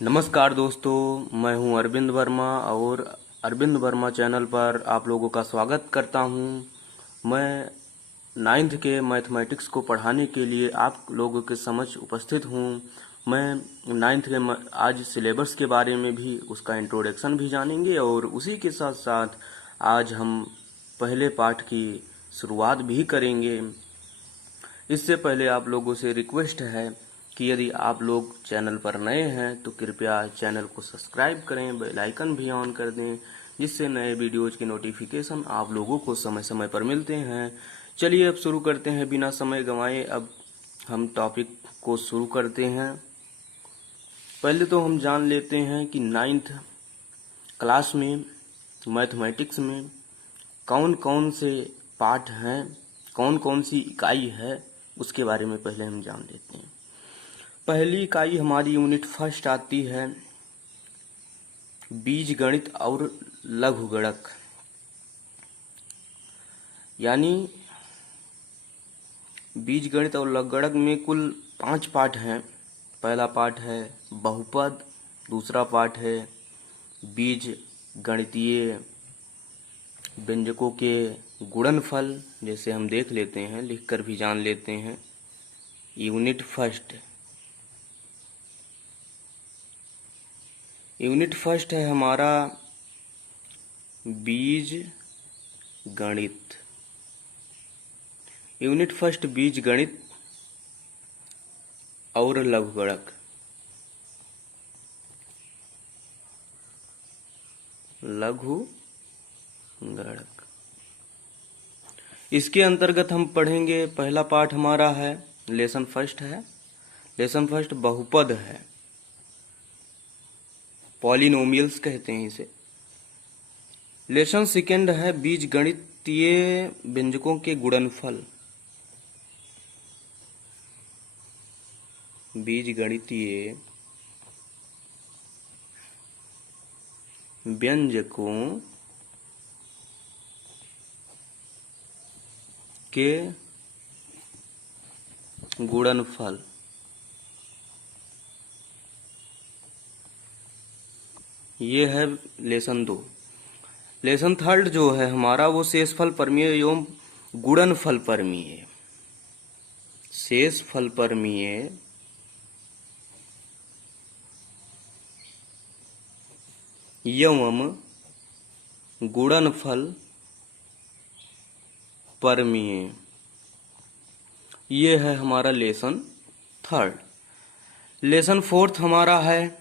नमस्कार दोस्तों, मैं हूं अरविंद वर्मा और अरविंद वर्मा चैनल पर आप लोगों का स्वागत करता हूं। मैं नाइन्थ के मैथमेटिक्स को पढ़ाने के लिए आप लोगों के समक्ष उपस्थित हूं। मैं नाइन्थ के आज सिलेबस के बारे में भी उसका इंट्रोडक्शन भी जानेंगे और उसी के साथ साथ आज हम पहले पाठ की शुरुआत भी करेंगे। इससे पहले आप लोगों से रिक्वेस्ट है कि यदि आप लोग चैनल पर नए हैं तो कृपया चैनल को सब्सक्राइब करें, बेल आइकन भी ऑन कर दें, जिससे नए वीडियोज के नोटिफिकेशन आप लोगों को समय समय पर मिलते हैं। चलिए अब शुरू करते हैं बिना समय गंवाए। अब हम टॉपिक को शुरू करते हैं। पहले तो हम जान लेते हैं कि नाइन्थ क्लास में मैथमेटिक्स में कौन कौन से पाठ हैं, कौन कौन सी इकाई है, उसके बारे में पहले हम जान लेते हैं। पहली इकाई हमारी यूनिट फर्स्ट आती है बीज गणित और लघुगणक। यानी बीज गणित और लघुगणक में कुल 5 पाठ हैं। पहला पाठ है बहुपद, दूसरा पाठ है बीज गणितीय व्यंजकों के गुणनफल, जैसे हम देख लेते हैं, लिखकर भी जान लेते हैं। यूनिट फर्स्ट है हमारा बीज गणित। यूनिट फर्स्ट बीज गणित और लघुगणक। इसके अंतर्गत हम पढ़ेंगे, पहला पाठ हमारा है लेसन फर्स्ट है, लेसन फर्स्ट बहुपद है, पॉलिनोमियल्स कहते हैं इसे। लेसन सेकेंड है बीज गणितीय व्यंजकों के गुणनफल, बीज गणितीय व्यंजकों के गुणनफल। ये है लेसन 2। लेसन थर्ड जो है हमारा वो शेषफल परमीय एवं गुणनफल परमीय, शेषफल परमीय एवं गुणनफल परमीय। ये है हमारा लेसन थर्ड। लेसन फोर्थ हमारा है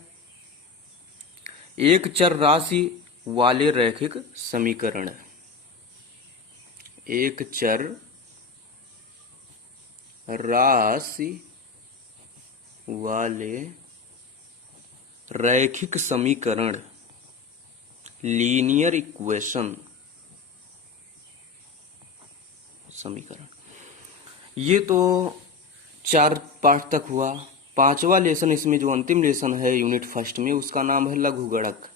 एक चर राशि वाले रैखिक समीकरण। एक चर राशि वाले रैखिक समीकरण, लीनियर इक्वेशन समीकरण। ये तो 4 पाठ तक हुआ। 5वां लेसन, इसमें जो अंतिम लेसन है यूनिट फर्स्ट में, उसका नाम है लघुगणक।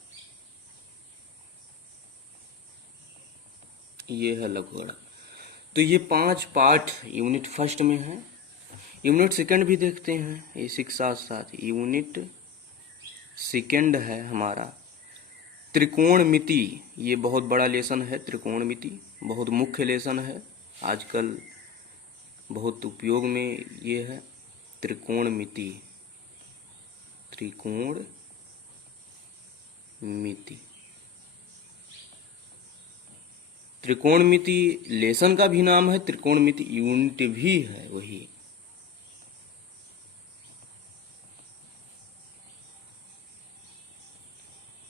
ये है लघुगणक। तो ये 5 पाठ यूनिट फर्स्ट में है। यूनिट सेकंड भी देखते हैं इसी के साथ साथ। यूनिट सेकंड है हमारा त्रिकोणमिति। ये बहुत बड़ा लेसन है। त्रिकोणमिति बहुत मुख्य लेसन है, आजकल बहुत उपयोग में ये है। त्रिकोणमिति, त्रिकोणमिति। त्रिकोणमिति लेसन का भी नाम है, त्रिकोणमिति यूनिट भी है वही।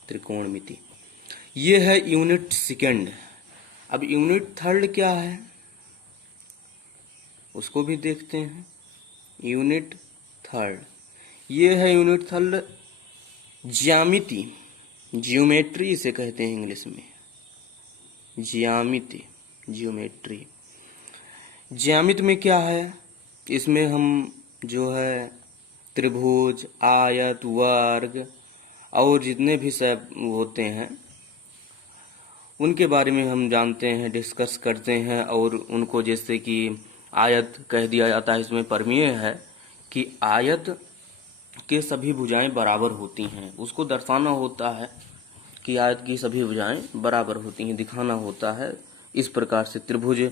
त्रिकोणमिति ये है यूनिट सेकंड। अब यूनिट थर्ड क्या है उसको भी देखते हैं। यूनिट थर्ड ये है यूनिट थर्ड ज्यामिति, जियोमेट्री इसे कहते हैं इंग्लिश में। ज्यामिति, जियोमेट्री। ज्यामिति में क्या है, इसमें हम जो है त्रिभुज, आयत, वर्ग और जितने भी सब होते हैं उनके बारे में हम जानते हैं, डिस्कस करते हैं। और उनको जैसे कि आयत कह दिया जाता है, इसमें परमीय है कि आयत के सभी भुजाएं बराबर होती हैं। उसको दर्शाना होता है कि आयत की सभी भुजाएं बराबर होती हैं, दिखाना होता है इस प्रकार से त्रिभुज।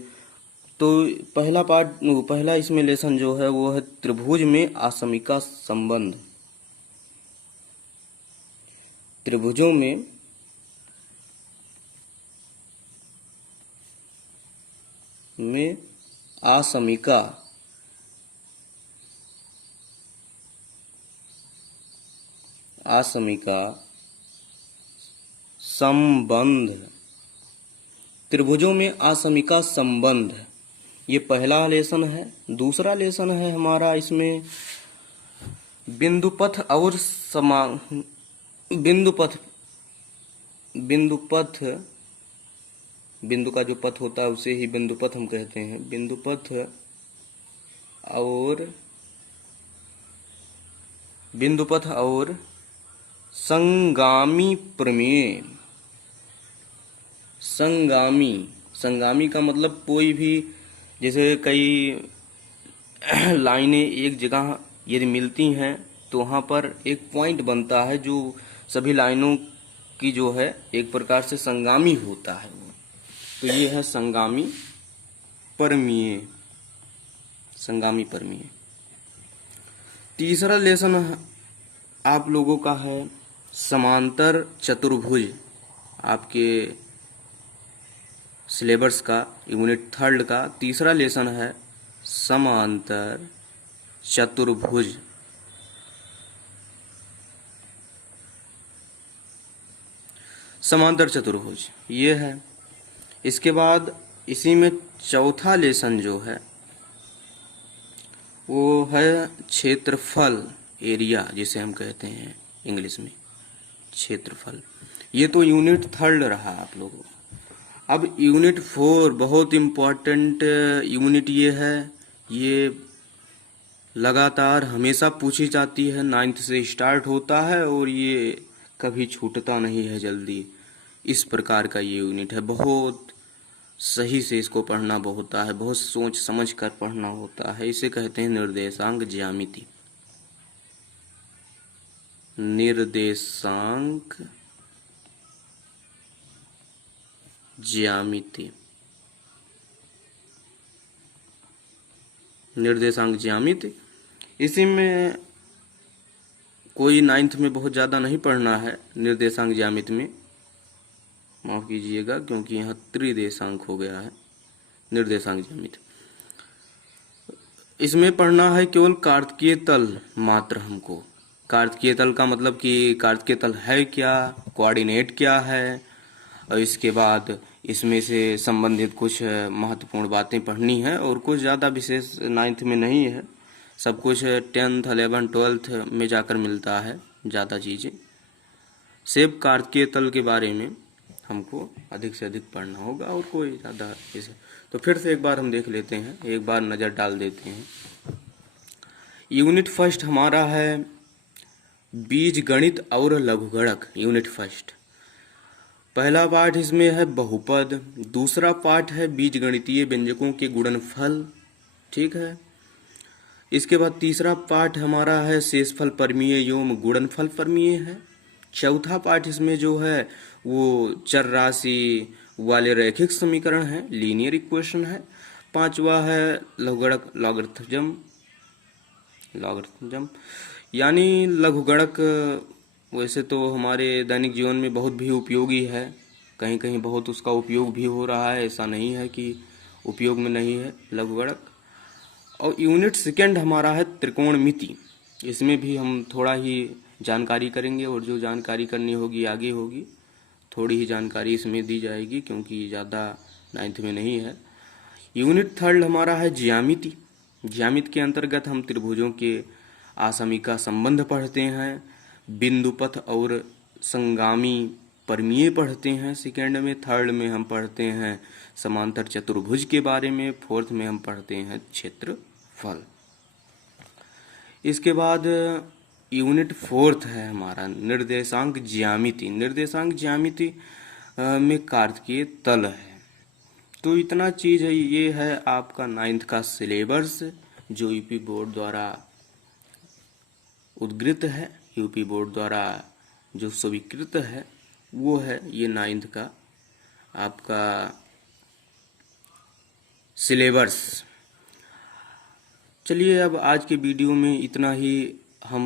तो पहला इसमें लेसन जो है वो है त्रिभुज में आसमिका संबंध। त्रिभुजों में आसमिका संबंध। त्रिभुजों में आसमिका संबंध, ये पहला लेसन है। दूसरा लेसन है हमारा इसमें बिंदुपथ और बिंदुपथ, बिंदु का जो पथ होता है उसे ही बिंदुपथ हम कहते हैं। बिंदुपथ और संगामी प्रमेय। संगामी का मतलब कोई भी, जैसे कई लाइनें एक जगह यदि मिलती हैं तो वहाँ पर एक पॉइंट बनता है जो सभी लाइनों की जो है एक प्रकार से संगामी होता है वो। तो ये है संगामी परमीय। तीसरा लेसन आप लोगों का है समांतर चतुर्भुज। आपके सिलेबस का यूनिट 3 का तीसरा लेसन है समांतर चतुर्भुज। ये है। इसके बाद इसी में चौथा लेसन जो है वो है क्षेत्रफल, एरिया जिसे हम कहते हैं इंग्लिश में, क्षेत्रफल। ये तो यूनिट 3 रहा आप लोगों। अब यूनिट 4 बहुत इम्पोर्टेंट यूनिट ये है। ये लगातार हमेशा पूछी जाती है, 9th से स्टार्ट होता है और ये कभी छूटता नहीं है जल्दी। इस प्रकार का ये यूनिट है। बहुत सही से इसको पढ़ना होता है, बहुत सोच समझ कर पढ़ना होता है। इसे कहते हैं निर्देशांक ज्यामिति। निर्देशांक ज्यामिति। इसी में कोई 9th में बहुत ज़्यादा नहीं पढ़ना है। निर्देशांक ज्यामिति में माफ कीजिएगा क्योंकि यहाँ त्रिदेशांक हो गया है। निर्देशांक ज्यामिति इसमें पढ़ना है केवल कार्तिकीय तल मात्र हमको। कार्तिकीय तल का मतलब कि कार्तिकीय तल है क्या, कोऑर्डिनेट क्या है, और इसके बाद इसमें से संबंधित कुछ महत्वपूर्ण बातें पढ़नी है। और कुछ ज़्यादा विशेष 9th में नहीं है, सब कुछ 10th 11th 12th में जाकर मिलता है ज़्यादा चीज़ें। सिर्फ कार्तिकीय तल के बारे में हमको अधिक से अधिक पढ़ना होगा और कोई ज़्यादा इसे। तो फिर से एक बार हम देख लेते हैं, एक बार नज़र डाल देते हैं। यूनिट 1 हमारा है बीजगणित और लघुगणक। यूनिट 1 पहला पाठ इसमें है बहुपद, दूसरा पाठ है बीजगणितीय व्यंजकों के गुणनफल, ठीक है। इसके बाद तीसरा पाठ हमारा है शेषफल परमीय एवं गुणनफल परमीय है। चौथा पाठ इसमें जो है वो चर राशि वाले रैखिक समीकरण है, लीनियर इक्वेशन है। पांचवा है लघुगणक लॉगरिथम, यानी लघुगणक। वैसे तो हमारे दैनिक जीवन में बहुत भी उपयोगी है, कहीं कहीं बहुत उसका उपयोग भी हो रहा है, ऐसा नहीं है कि उपयोग में नहीं है लघुगणक। और यूनिट 2 हमारा है त्रिकोणमिति। इसमें भी हम थोड़ा ही जानकारी करेंगे और जो जानकारी करनी होगी आगे होगी। थोड़ी ही जानकारी इसमें दी जाएगी क्योंकि ज़्यादा 9th में नहीं है। यूनिट 3 हमारा है ज्यामिति। ज्यामिति के अंतर्गत हम त्रिभुजों के आसमिका संबंध पढ़ते हैं, बिंदुपथ और संगामी परमीय पढ़ते हैं। 2nd में, 3rd में हम पढ़ते हैं समांतर चतुर्भुज के बारे में, 4th में हम पढ़ते हैं क्षेत्रफल। इसके बाद यूनिट 4 है हमारा निर्देशांक ज्यामिति। निर्देशांक ज्यामिति में कार्तिकीय तल है। तो इतना चीज है, ये है आपका 9th का सिलेबस जो यूपी बोर्ड द्वारा उद्गृत है, यूपी बोर्ड द्वारा जो स्वीकृत है वो है ये 9th का आपका सिलेबस। चलिए अब आज के वीडियो में इतना ही हम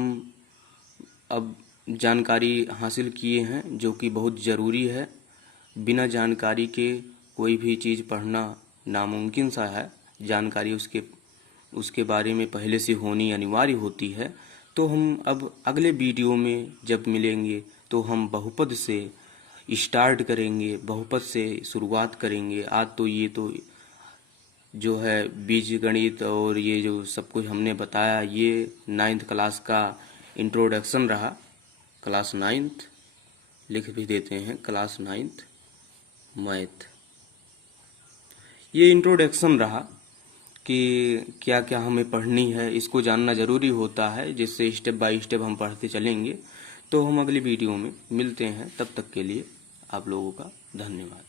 अब जानकारी हासिल किए हैं जो कि बहुत ज़रूरी है। बिना जानकारी के कोई भी चीज़ पढ़ना नामुमकिन सा है। जानकारी उसके बारे में पहले से होनी अनिवार्य होती है। तो हम अब अगले वीडियो में जब मिलेंगे तो हम बहुपद से स्टार्ट करेंगे, बहुपद से शुरुआत करेंगे। आज तो ये तो जो है बीजगणित और ये जो सब कुछ हमने बताया ये 9th क्लास का इंट्रोडक्शन रहा। क्लास 9th लिख भी देते हैं, क्लास 9th मैथ। ये इंट्रोडक्शन रहा कि क्या क्या हमें पढ़नी है, इसको जानना ज़रूरी होता है, जिससे स्टेप बाय स्टेप हम पढ़ते चलेंगे। तो हम अगली वीडियो में मिलते हैं, तब तक के लिए आप लोगों का धन्यवाद।